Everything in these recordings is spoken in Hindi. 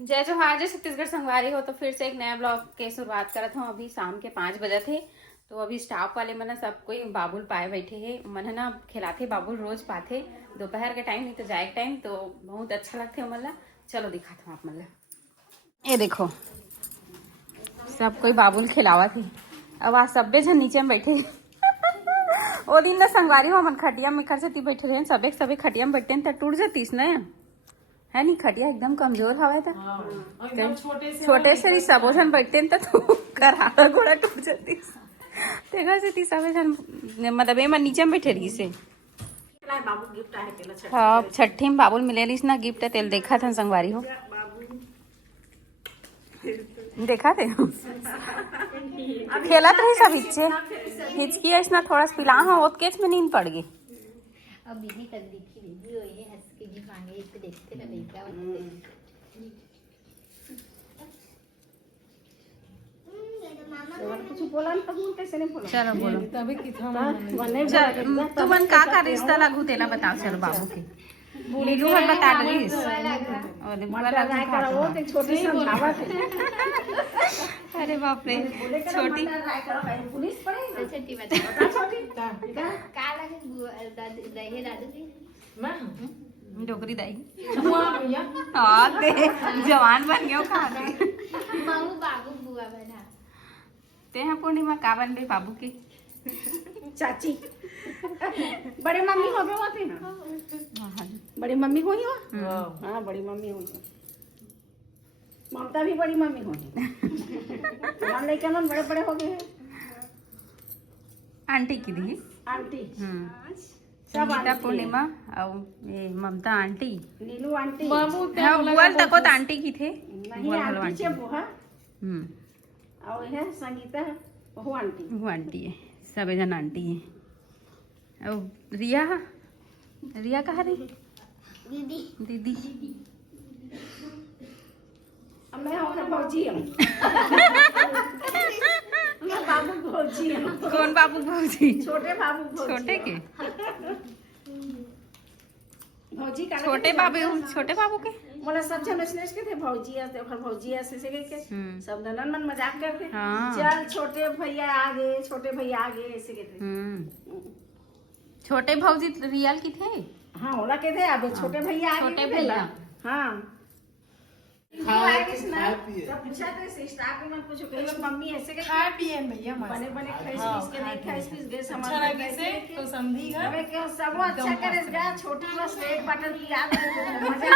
जय जोहार, जय छत्तीसगढ़ संगवारी हो। तो फिर से एक नया ब्लॉग के शुरुआत करत हूँ। अभी शाम के 5 बजे थे तो अभी स्टाफ वाले मन सब कोई बाबुल पाए बैठे है। मन ना खिलाते बाबुल रोज पाते दोपहर के टाइम नहीं तो जाए के टाइम, तो बहुत अच्छा लगते मन ला। चलो दिखाता हूँ आप मन ला। ये देखो सब कोई बाबुल खिलावा थे। अब आज सब्बे जन नीचे में बैठे वो दिन ना संगवारी हो मन खटिया में खर से बैठे रहे सबे खटिया में बैठे तो टूट जातीस ना है नहीं। खटिया एकदम कमजोर हवा था। छोटे से ही सबो जन बैठते तो तू कराड़ा घोड़ा टूट जाती तेरा से ती सबे जन मतलब एमा नीचे में बैठे रही से। हाँ छठी में बाबुल मिले रही ना गिफ्ट तेल देखा था संगवारी हो देखा थे खेलत रही सब हिच्चे हिचकी ऐसा थोड़ा पिला हाँ ओतकेच में नींद पड़ गई। अब दीदी कल दिखी दीदी वो ये हंस के जी मांगे तो देखते ना लड़का चलो बोलो तुमन का रिश्ता लागू तेला बताओ। चलो बाबू के नीलू हर बता रही अरे बाप रे छोटी छठी बता का लगे दहे दादू जी डोकरी दाई हाँ दे जवान बन गया खा दे मामू बाबू बुआ बना ते हैं पूर्णिमा का बन गई बाबू की चाची बड़े मम्मी हो गए वहाँ पे ना। बड़ी मम्मी हुई हो। हाँ बड़ी मम्मी हुई। ममता भी बड़ी मम्मी हुई। हम लेके मन बड़े बड़े हो गए हैं। आंटी की दी आंटी संगीता पूर्णिमा और ये ममता आंटी नीलू आंटी हाँ बुआल तको तो आंटी की थे नहीं आंटी से बुआ और है संगीता वो आंटी वो आंटी है सबे जन आंटी है। और रिया रिया कहाँ रही दीदी दीदी मैं भौजी हूँ। मैं बाबू भौजी हूँ। कौन बाबू भौजी छोटे बाबू भौजी छोटे के भौजी का छोटे बाबू के मोला सब जन स्नेश के थे भौजी ऐसे ओखर भौजी ऐसे से के सब ननन मन मजाक करते चल छोटे भैया आगे छोटे भैया आगे ऐसे के थे। छोटे भौजी रियल की थे हाँ ओला के थे अब छोटे भैया आगे छोटे भैया हाँ पूछा थे स्टाफ में पूछो कहीं मम्मी ऐसे के खाए पिए भैया बने बने खाइस के नहीं खाइस गए समझ अच्छा लगे से तो समझी घर हमें क्यों सब अच्छा करे गा छोटी बस एक बटन की याद है मजा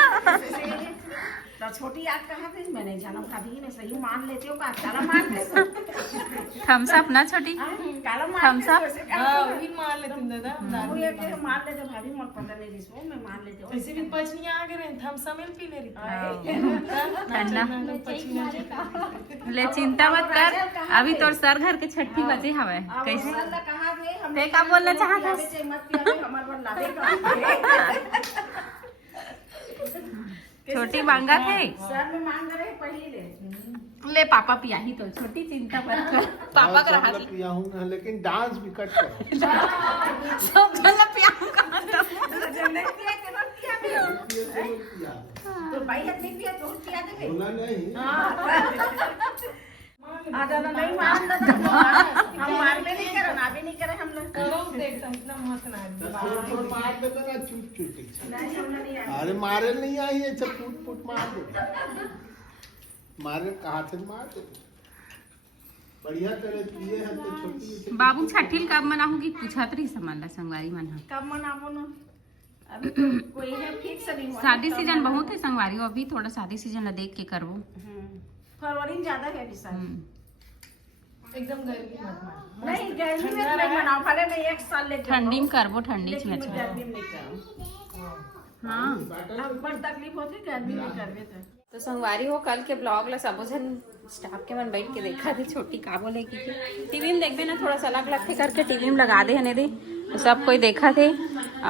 तो छोटी याद कहाँ थी मैंने जाना भाभी ने सही मान लेते हो का काला मान ले थम्स अप ना छोटी काला मान थम्स अप हां वही मान लेते दादा वो ये के मान लेते भाभी मन पता नहीं रिसो मैं मान लेते ऐसे भी पचनिया आ गए हम समेल पी ले ठंडा ले चिंता मत कर अभी तोर सर घर के छठी बजे हवे कैसे कहाँ थे हम ते का बोलना चाहता मत पिया हमारे पर लावे छोटी मांगा थे सर में मांग रहे पहले ले पापा पिया ही तो छोटी चिंता मत कर पापा का रहा पिया हूँ ना लेकिन डांस भी कट करो सब जन पिया हूँ कहाँ नहीं पिया के ना पिया तो भाई हद नहीं पिया तो पिया दे बोला नहीं आधा ना नहीं मान हम मार में नहीं करे ना भी नहीं करे हम लोग करो देखता इतना मत ना थोड़ा मार देता ना चुट चुट नहीं हम नहीं आए अरे मारे नहीं आई है सब फुट फुट मार दे मारे कहाँ से मार दे बढ़िया तरह पिए है तो छोटी बाबू छठी कब मनाऊंगी पूछत रही सामान संगवारी मना कब मनाबो ना अभी तो कोई है फिक्स नहीं हुआ शादी सीजन बहुत है संगवारी अभी थोड़ा शादी सीजन देख के करबो फरवरी में ज्यादा है शादी एकदम गर्मी मत मान नहीं गर्मी में नहीं मनाओ भले मैं एक साल ले ठंडी में करबो ठंडी में अच्छा गर्मी में नहीं करो हाँ अब बड़ तकलीफ होती गर्मी में करबे तो संगवारी हो कल के ब्लॉग ला सबो जन स्टाफ के मन बैठ के देखा थे छोटी का बोले की टीवी में देखबे ना थोड़ा सा अलग अलग थे करके टीवी में लगा दे हने दे तो सब कोई देखा थे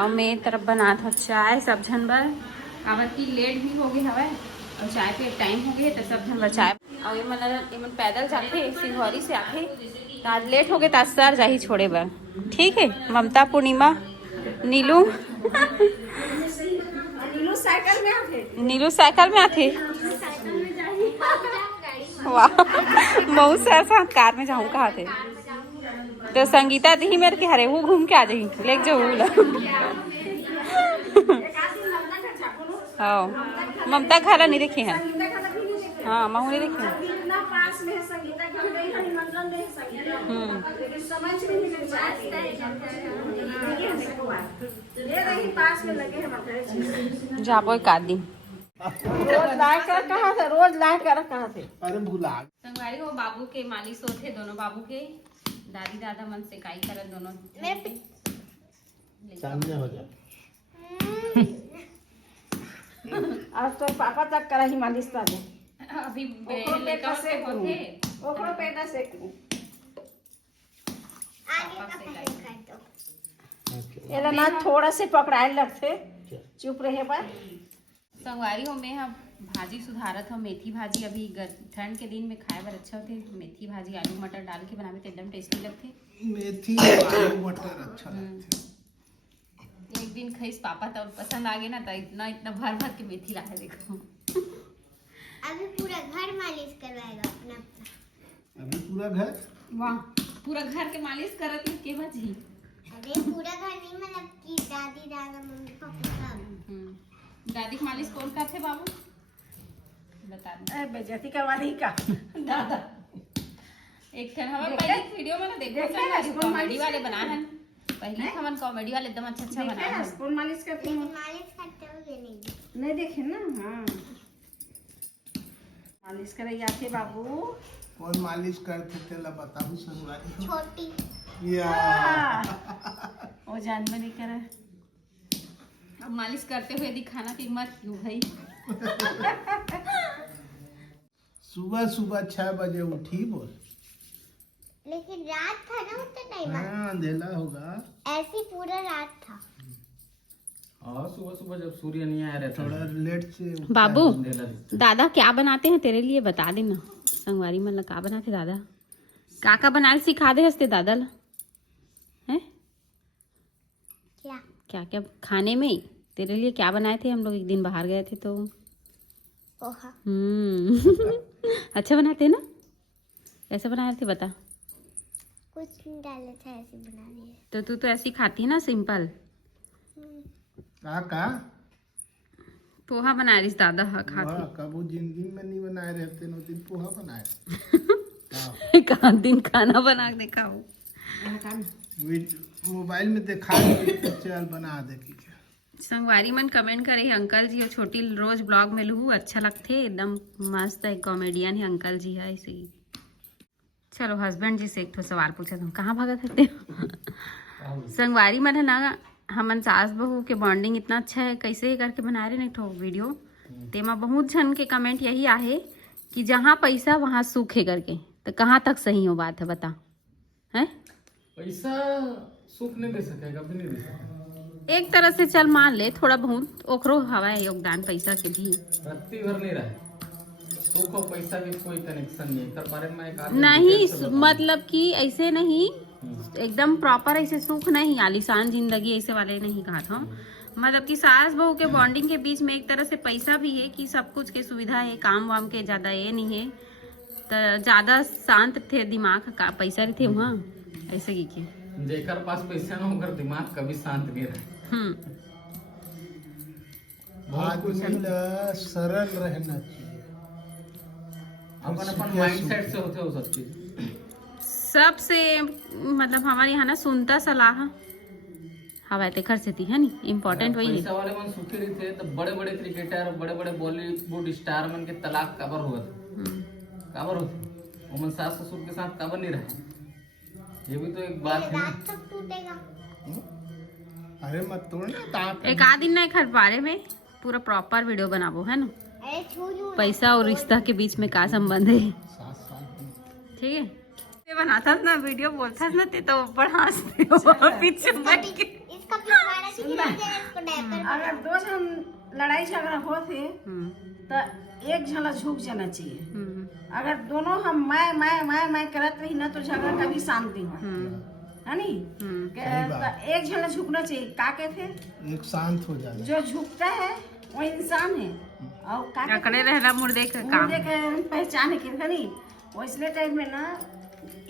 और मैं तरफ बना था चाय सब झन बर अब की लेट भी हो गई हवे और चाय पे टाइम हो गई तो सब झन बर चाय और ये मन पैदल जाते सिंघौरी से आते तो आज लेट हो गए तो सर जा ही छोड़े बर ठीक है। ममता पूर्णिमा नीलू नीलू साइकिल में आते नीलू साइकिल में आते वाह बहुत सारा साथ कार में जाऊँ कहा थे तो संगीता दी मेरे के हरे वो घूम के आ जाही ले जो हाँ ममता खाला नहीं देखी है हाँ महू नहीं देखी है इतना पास में है संगीता घर गई है निमंत्रण में संगीता लेकिन समझ में नहीं ले रही पास में लगे हैं मतलब जाबो एक आध दिन रोज ला कर कहा थे रोज ला कर कहा थे अरे भुला संगवारी वो बाबू के मालिश होते दोनों बाबू के दादी दादा मन से काई करत दोनों सामने हो जा आज तो पापा तक करा ही मालिश कर दे अभी ओकरो पेट लेकर से होते ओकरो पेट से एला ना थोड़ा से पकड़ाए लगते चुप रहे पर संगवारी हो में हम भाजी सुधारत हो मेथी भाजी अभी ठंड के दिन में खाए बर अच्छा होते मेथी भाजी आलू मटर डाल के बनावे तो एकदम टेस्टी लगते मेथी आलू मटर अच्छा लगता एक दिन खइस पापा तो पसंद आ गए ना तो इतना इतना भर भर के मेथी लाए देखो अभी पूरा घर मालिश करवाएगा अपना अभी पूरा घर वाह पूरा घर के मालिश करत है के बजी अरे पूरा घर नहीं मतलब कि दादी दादा मम्मी पापा सब दादी की मालिश कौन करते बाबू बता दे ए बेइज्जती करवा दी का दादा एक ठन हमारे पहले वीडियो में ना देखो कॉमेडी वाले बना है पहले हमन कॉमेडी वाले एकदम अच्छा अच्छा बना है कौन मालिश करते हैं मालिश करते हुए नहीं नहीं देखे ना हाँ मालिश करे जाते बाबू कौन मालिश करते थे ला बताऊं संगवारी छोटी या वो जानवर नहीं करे अब मालिश करते हुए दिखाना कि मत क्यों भाई सुबह सुबह 6 बजे उठी बोल लेकिन रात था ना उतना टाइम हाँ अंधेला होगा ऐसी पूरा रात था हाँ सुबह सुबह जब सूर्य नहीं आया रहता थोड़ा लेट से उठता बाबू है। अंधेला दिखता दादा क्या बनाते हैं तेरे लिए बता देना संगवारी मन ला का बनाते दादा का बनाए सिखा दे हंसते दादा ला हैं क्या क्या क्या खाने में तेरे लिए क्या बनाए थे हम लोग एक दिन बाहर गए थे तो पोहा अच्छा बनाते हैं ना कैसे बनाए थे बता कुछ नहीं डाले थे ऐसे बना दिए तो तू तो ऐसी खाती है ना सिंपल का पोहा बना रही दादा खा वाह, के कबू जिंदगी में नहीं बनाए रहते नो दिन पोहा बनाए एक आध दिन खाना बना के दिखाओ मोबाइल में देखा चल बना दे की संगवारी मन कमेंट करे है अंकल जी और छोटी रोज ब्लॉग में लू अच्छा लगते एकदम मस्त है कॉमेडियन है अंकल जी है ऐसे ही चलो हस्बैंड जी से एक तो सवाल पूछा तुम कहाँ भागा करते संगवारी मन है ना हमन सास बहू के बॉन्डिंग इतना अच्छा है कैसे करके बना रहे नहीं ठो वीडियो तेमा बहुत जन के कमेंट यही आहे कि जहाँ पैसा वहाँ सुख है करके तो कहाँ तक सही हो बात है बता है पैसा सुख नहीं दे सकेगा कभी नहीं दे सकेगा एक तरह से चल मान ले थोड़ा बहुत ओकरो हवा है योगदान पैसा के भी रत्ती भर नहीं रहे सुख और पैसा के कोई कनेक्शन नहीं है बारे में एक आदमी नहीं डिटेल से बताऊं। मतलब कि ऐसे नहीं एकदम प्रॉपर ऐसे सुख नहीं आलीशान जिंदगी ऐसे वाले नहीं कहा था मतलब कि सास बहू के बॉन्डिंग के बीच में एक तरह से पैसा भी है कि सब कुछ के सुविधा है काम वाम के ज्यादा ये नहीं है तो ज्यादा शांत थे दिमाग का पैसा रहते वहाँ ऐसे की के जेकर पास पैसा ना होकर दिमाग कभी शांत नहीं रहे बहुत कुछ आदमी ला सरल रहना चाहिए अपन अपन माइंडसेट से होते हो सब चीज सबसे मतलब हमारे यहाँ ना सुनता सलाह हवा तेखर से थी है नी इम्पोर्टेंट वही है पैसा वाले मन सुखी रही थे तो बड़े बड़े क्रिकेटर बड़े बड़े बॉलीवुड स्टार मन के तलाक कबर हुआ था कबर होते वो मन सास ससुर के साथ कबर नहीं रहे ये भी तो एक बात है ना। रात तक टूटेगा अरे मत तोड़ना दांत एक आध दिन ना एक हर बारे में पूरा प्रॉपर वीडियो बनाबो है ना अरे छू लूं पैसा और रिश्ता के बीच में का संबंध है 7 साल ठीक है ये बनाता ना वीडियो बोलता ना ते तो ऊपर हंसते हो पीछे बैठ के इसका पिछवाड़ा खिला दे इसको डायपर अगर दो जन लड़ाई झगड़ा होते तो एक झला झुक जाना चाहिए अगर दोनों हम मैं करत रही ना तो झगड़ा कभी शांति हो है नी तो एक झला झुकना चाहिए का कहते एक शांत हो जाए जो झुकता है वो इंसान है और का अकड़े रहना मुर्दे का काम। मुर्दे के पहचान के खनी वैसने टाइम में ना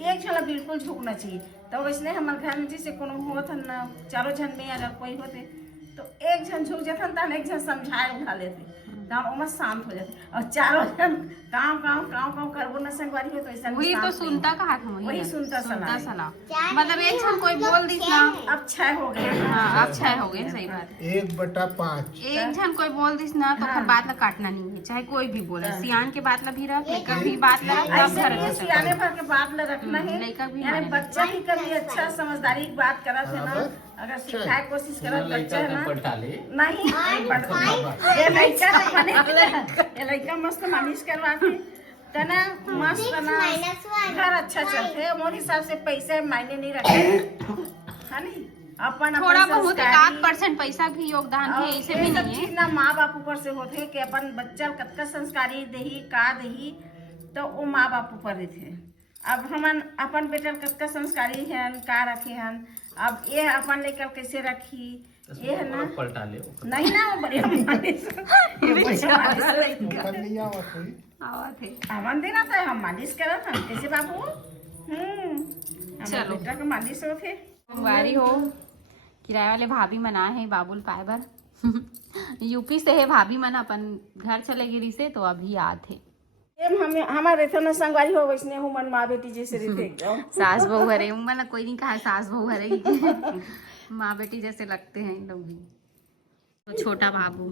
एक छला बिल्कुल झुकना चाहिए। तो वैसने हमारे घर में जैसे कोनो होत है ना, चारों जन में अगर कोई होते तो एक जन झुक जाता तो एक जन समझाए उठा लेते, गाँव उमर शांत हो जाते। और चारों जन गाँव गाँव गाँव गाँव करबो न संगवारी हो तो ऐसा वही तो सुनता का हाथ में वही सुनता सुनता सलाह। सलाह। मतलब एक क्षण कोई बोल दी ना, अब 6 हो गए। हाँ अब 6 हो गए, सही बात है। 1/5 एक जन कोई बोल दिस ना तो फिर बात ला काटना नहीं है, चाहे कोई भी बोले। सियान के बात ला भी रख, लेकर भी बात ला रख, तब घर ऐसे अच्छा सियाने भर के बात ल रखना है। लड़का भी यानी माने। बच्चा भी कभी अच्छा समझदारी की बात करत है ना, अगर सिखाए की कोशिश करत बच्चा है ना, पलटा ले नहीं ये लड़का अपने ये लड़का मस्त मालिश करवाते तो ना मस्त ना घर अच्छा चलते। मोर हिसाब से पैसे मायने नहीं रखते है नहीं, अपन थोड़ा बहुत 1% पैसा भी योगदान है, ऐसे भी नहीं है। ना माँ बाप ऊपर से होते है कि अपन बच्चा कतका संस्कारी दही का दही तो वो माँ बाप ऊपर रहते। अब हमन अपन बेटा कतका संस्कारी है का रखे हन, अब ये अपन लेकर कैसे रखी ये है ना, पलटा ले नहीं ना वो बढ़िया मालिश ऊपर नहीं आवत है। आवत है। हमन देना था हम मालिश करत हम कैसे बाबू। चलो। बेटा का मालिश होते सोमवारी हो, किराए वाले भाभी मना है बाबुल पाए बर यूपी से है भाभी मन, अपन घर चले गिरी से तो अभी आते। हमें हमारे रहते ना संगवारी हो वैसने हूँ मन माँ बेटी जैसे रहते एकदम। सास बहू हरे मतलब कोई नहीं कहा सास बहू हरे माँ बेटी जैसे लगते हैं इन लोग भी। तो छोटा बाबू